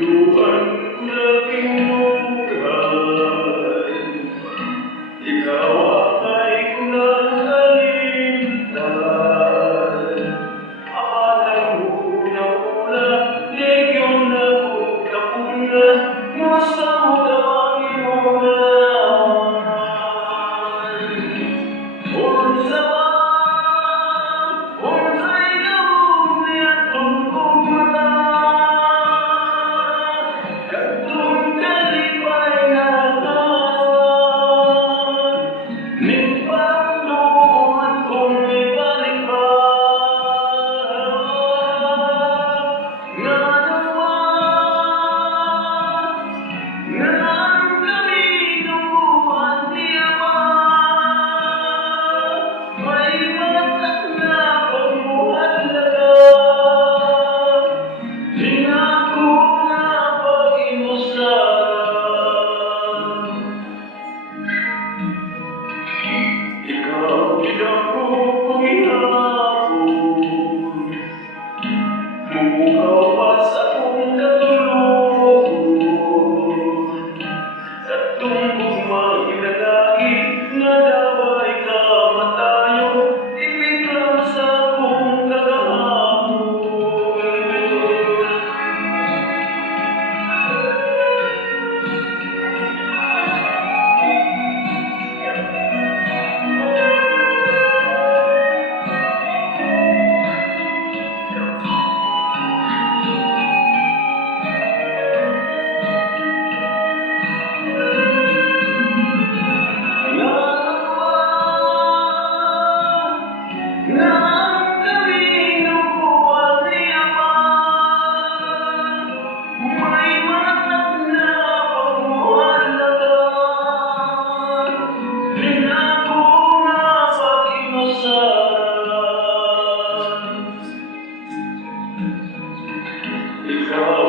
Tuhan ku tinughan, ikaw ay kunalalimutan. Akala mo na wala, legyon na kapunan mo sa mukhang inulan. Unsa unsay gawon niya tungkol mata, kadtong kalipay na lahat, ning pagtuon kong ibalik pa. Nga ang kamino ko ang tiyawan, may watak na pagmuhalaga, dinako na pag-inusan. Ikaw dinako pangihapon, mumukaw pa sa akong katulugon. Katong gugmang inagagi nga daway ka matayo, ibiglang sa akong kagahapon. Nga ang kamino ko ang tiyawan, may watak na pagmuhalaga, dinako na pag-inusan. Ikaw